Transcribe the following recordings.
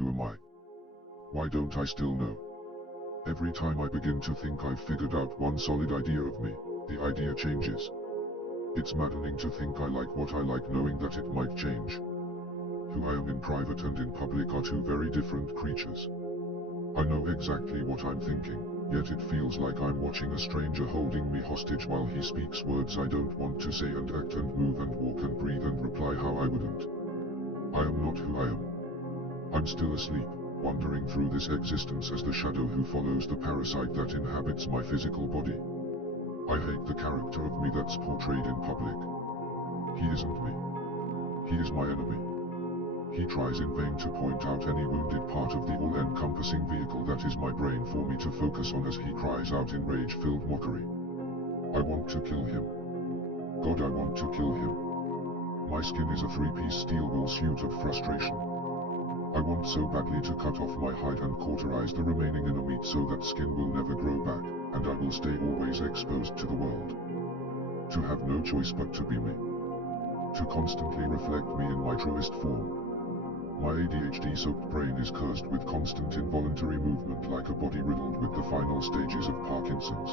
Who am I? Why don't I still know? Every time I begin to think I've figured out one solid idea of me, the idea changes. It's maddening to think I like what I like, knowing that it might change. Who I am in private and in public are two very different creatures. I know exactly what I'm thinking, yet it feels like I'm watching a stranger holding me hostage while he speaks words I don't want to say and act and move and walk and breathe and reply how I wouldn't. I am not who I am. I'm still asleep, wandering through this existence as the shadow who follows the parasite that inhabits my physical body. I hate the character of me that's portrayed in public. He isn't me. He is my enemy. He tries in vain to point out any wounded part of the all-encompassing vehicle that is my brain for me to focus on as he cries out in rage-filled mockery. I want to kill him. God, I want to kill him. My skin is a three-piece steel wool suit of frustration. I want so badly to cut off my hide and cauterize the remaining inner meat so that skin will never grow back, and I will stay always exposed to the world. To have no choice but to be me. To constantly reflect me in my truest form. My ADHD-soaked brain is cursed with constant involuntary movement like a body riddled with the final stages of Parkinson's.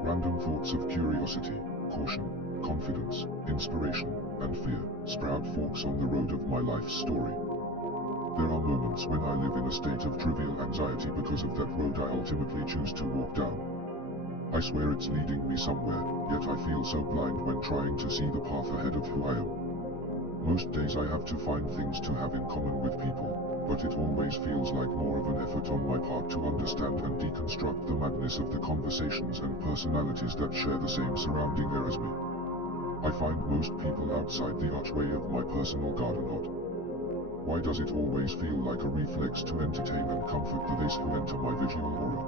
Random thoughts of curiosity, caution, confidence, inspiration, and fear sprout forks on the road of my life's story. There are moments when I live in a state of trivial anxiety because of that road I ultimately choose to walk down. I swear it's leading me somewhere, yet I feel so blind when trying to see the path ahead of who I am. Most days I have to find things to have in common with people, but it always feels like more of an effort on my part to understand and deconstruct the madness of the conversations and personalities that share the same surrounding air as me. I find most people outside the archway of my personal garden odd. Why does it always feel like a reflex to entertain and comfort the those who enter my visual aura?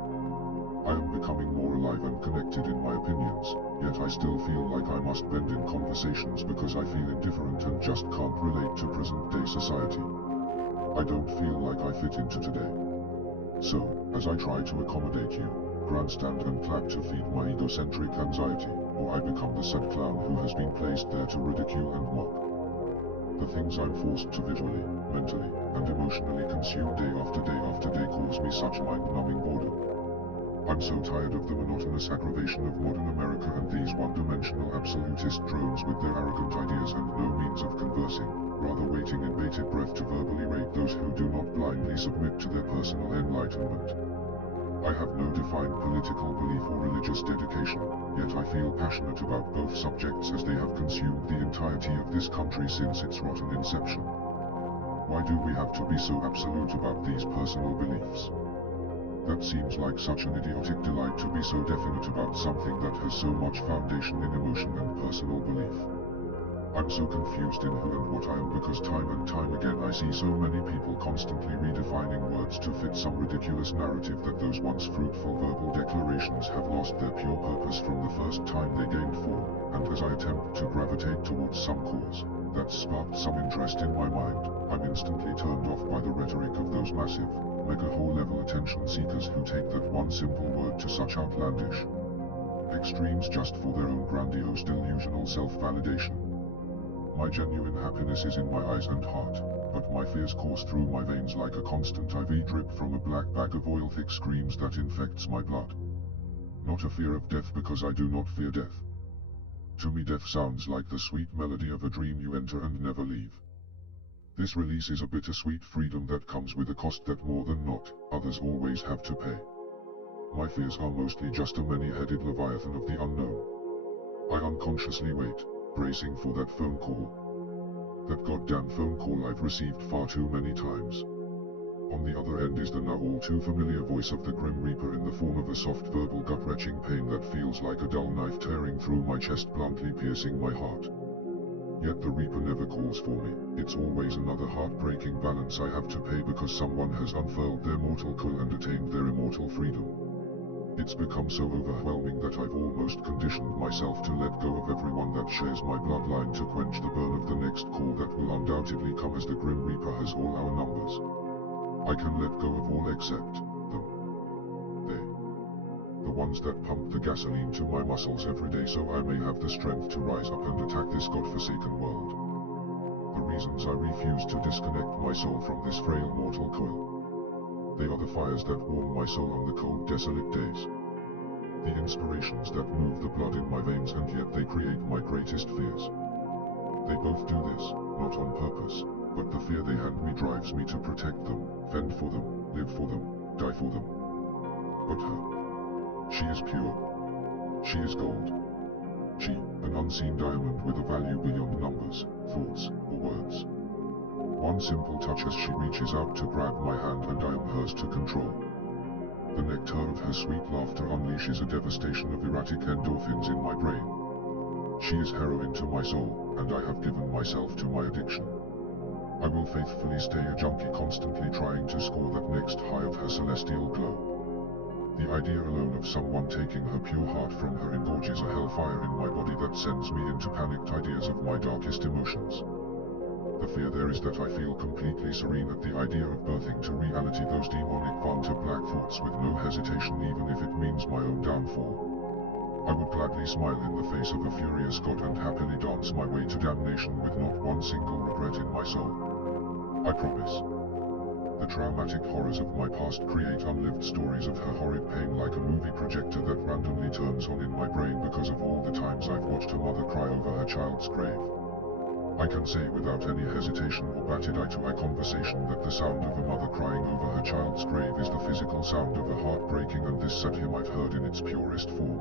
I am becoming more alive and connected in my opinions, yet I still feel like I must bend in conversations because I feel indifferent and just can't relate to present-day society. I don't feel like I fit into today. So, as I try to accommodate you, grandstand and clap to feed my egocentric anxiety, or I become the sad clown who has been placed there to ridicule and mock. The things I'm forced to visually, mentally, and emotionally consume day after day cause me such mind-numbing boredom. I'm so tired of the monotonous aggravation of modern America and these one-dimensional absolutist drones with their arrogant ideas and no means of conversing, rather waiting in bated breath to verbally rate those who do not blindly submit to their personal enlightenment. I have no defined political belief or religious dedication, yet I feel passionate about both subjects as they have consumed the entirety of this country since its rotten inception. Why do we have to be so absolute about these personal beliefs? That seems like such an idiotic delight to be so definite about something that has so much foundation in emotion and personal belief. I'm so confused in who and what I am because time and time again I see so many people constantly redefining words to fit some ridiculous narrative that those once fruitful verbal declarations have lost their pure purpose from the first time they gained form, and as I attempt to gravitate towards some cause that sparked some interest in my mind, I'm instantly turned off by the rhetoric of those massive, mega-level attention seekers who take that one simple word to such outlandish extremes just for their own grandiose delusional self-validation. My genuine happiness is in my eyes and heart, but my fears course through my veins like a constant IV drip from a black bag of oil-thick screams that infects my blood. Not a fear of death because I do not fear death. To me death sounds like the sweet melody of a dream you enter and never leave. This release is a bittersweet freedom that comes with a cost that more than not, others always have to pay. My fears are mostly just a many-headed leviathan of the unknown. I unconsciously wait, bracing for that phone call. That goddamn phone call I've received far too many times. On the other end is the now all too familiar voice of the Grim Reaper in the form of a soft verbal gut-wrenching pain that feels like a dull knife tearing through my chest, bluntly piercing my heart. Yet the Reaper never calls for me. It's always another heartbreaking balance I have to pay because someone has unfurled their mortal coil and attained their immortal freedom. It's become so overwhelming that I've almost conditioned myself to let go of everyone that shares my bloodline to quench the burn of the next call that will undoubtedly come as the Grim Reaper has all our numbers. I can let go of all except them. They. The ones that pump the gasoline to my muscles every day so I may have the strength to rise up and attack this godforsaken world. The reasons I refuse to disconnect my soul from this frail mortal coil. They are the fires that warm my soul on the cold, desolate days. The inspirations that move the blood in my veins, and yet they create my greatest fears. They both do this, not on purpose, but the fear they hand me drives me to protect them, fend for them, live for them, die for them. But her. She is pure. She is gold. She, an unseen diamond with a value beyond numbers, thoughts, or words. One simple touch as she reaches out to grab my hand, and I am hers to control. The nectar of her sweet laughter unleashes a devastation of erratic endorphins in my brain. She is heroin to my soul, and I have given myself to my addiction. I will faithfully stay a junkie, constantly trying to score that next high of her celestial glow. The idea alone of someone taking her pure heart from her engorges a hellfire in my body that sends me into panicked ideas of my darkest emotions. The fear there is that I feel completely serene at the idea of birthing to reality those demonic Vanta black thoughts with no hesitation, even if it means my own downfall. I would gladly smile in the face of a furious God and happily dance my way to damnation with not one single regret in my soul. I promise. The traumatic horrors of my past create unlived stories of her horrid pain, like a movie projector that randomly turns on in my brain because of all the times I've watched a mother cry over her child's grave. I can say without any hesitation or batted eye-to-eye conversation that the sound of a mother crying over her child's grave is the physical sound of a heartbreaking and this sad hymn I've heard in its purest form.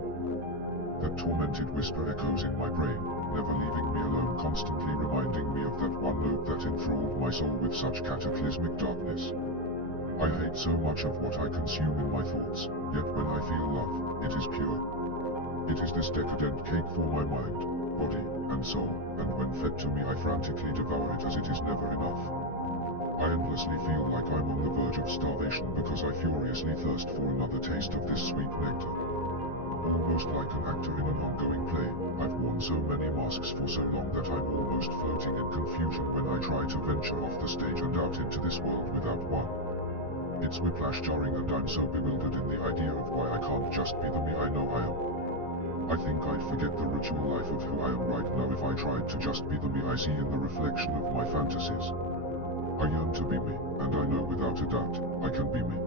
That tormented whisper echoes in my brain, never leaving me alone, constantly reminding me of that one note that enthralled my soul with such cataclysmic darkness. I hate so much of what I consume in my thoughts, yet when I feel love, it is pure. It is this decadent cake for my mind, body, and soul, and when fed to me I frantically devour it as it is never enough. I endlessly feel like I'm on the verge of starvation because I furiously thirst for another taste of this sweet nectar. Almost like an actor in an ongoing play, I've worn so many masks for so long that I'm almost floating in confusion when I try to venture off the stage and out into this world without one. It's whiplash jarring, and I'm so bewildered in the idea of why I can't just be the me I know I am. I think I'd forget the ritual life of who I am right now if I tried to just be the me I see in the reflection of my fantasies. I yearn to be me, and I know without a doubt, I can be me.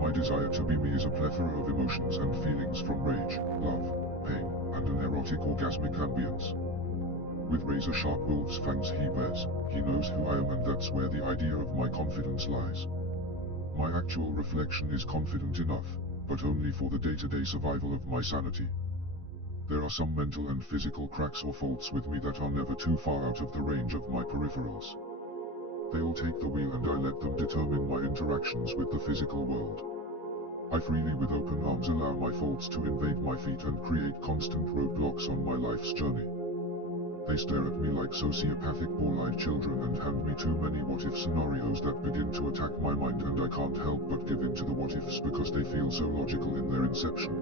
My desire to be me is a plethora of emotions and feelings, from rage, love, pain, and an erotic orgasmic ambience. With razor-sharp wolf's fangs he bears, he knows who I am, and that's where the idea of my confidence lies. My actual reflection is confident enough, but only for the day-to-day survival of my sanity. There are some mental and physical cracks or faults with me that are never too far out of the range of my peripherals. They'll take the wheel and I let them determine my interactions with the physical world. I freely with open arms allow my faults to invade my feet and create constant roadblocks on my life's journey. They stare at me like sociopathic ball-eyed children and hand me too many what-if scenarios that begin to attack my mind, and I can't help but give in to the what-ifs because they feel so logical in their inception.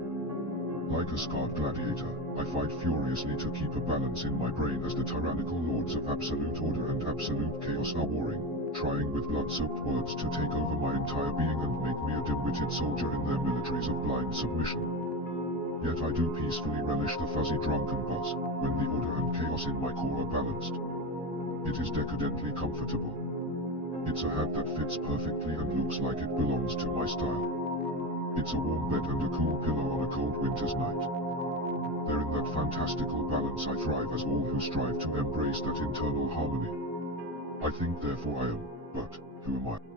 Like a scarred gladiator, I fight furiously to keep a balance in my brain as the tyrannical lords of absolute order and absolute chaos are warring, trying with blood-soaked words to take over my entire being and make me a dim-witted soldier in their militaries of blind submission. Yet I do peacefully relish the fuzzy drunken buzz, when the order and chaos in my core are balanced. It is decadently comfortable. It's a hat that fits perfectly and looks like it belongs to my style. It's a warm bed and a cool pillow on a cold winter's night. There in that fantastical balance I thrive, as all who strive to embrace that internal harmony. I think therefore I am, but who am I?